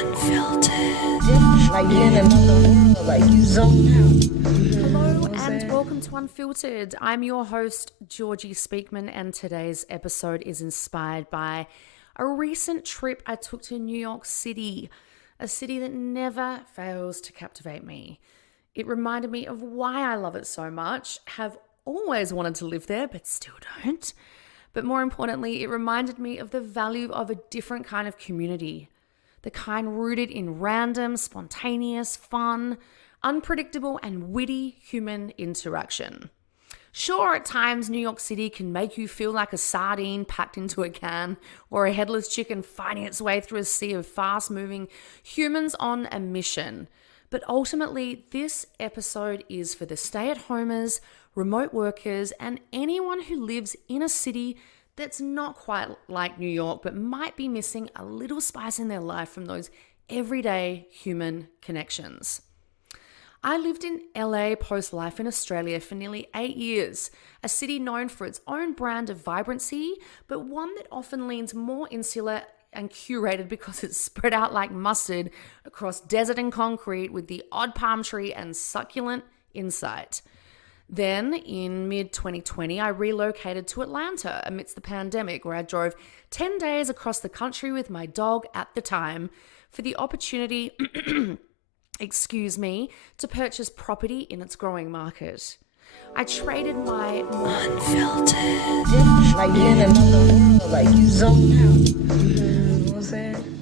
Unfiltered. Like you're in another world, like you zone out. Hello and welcome to Unfiltered. I'm your host, Georgii Speakman, and today's episode is inspired by a recent trip I took to New York City, a city that never fails to captivate me. It reminded me of why I love it so much, have always wanted to live there, but still don't. But more importantly, it reminded me of the value of a different kind of community, the kind rooted in random, spontaneous, fun, unpredictable, and witty human interaction. Sure, at times New York City can make you feel like a sardine packed into a can or a headless chicken finding its way through a sea of fast-moving humans on a mission. But ultimately, this episode is for the stay-at-homers, remote workers, and anyone who lives in a city that's not quite like New York, but might be missing a little spice in their life from those everyday human connections. I lived in LA post-life in Australia for nearly 8 years, a city known for its own brand of vibrancy, but one that often leans more insular and curated because it's spread out like mustard across desert and concrete with the odd palm tree and succulent insight. Then, in mid-2020, I relocated to Atlanta amidst the pandemic, where I drove 10 days across the country with my dog at the time for the opportunity, to purchase property in its growing market. I traded my Unfiltered. Like you're in another world, like you zone out. You know what I'm saying?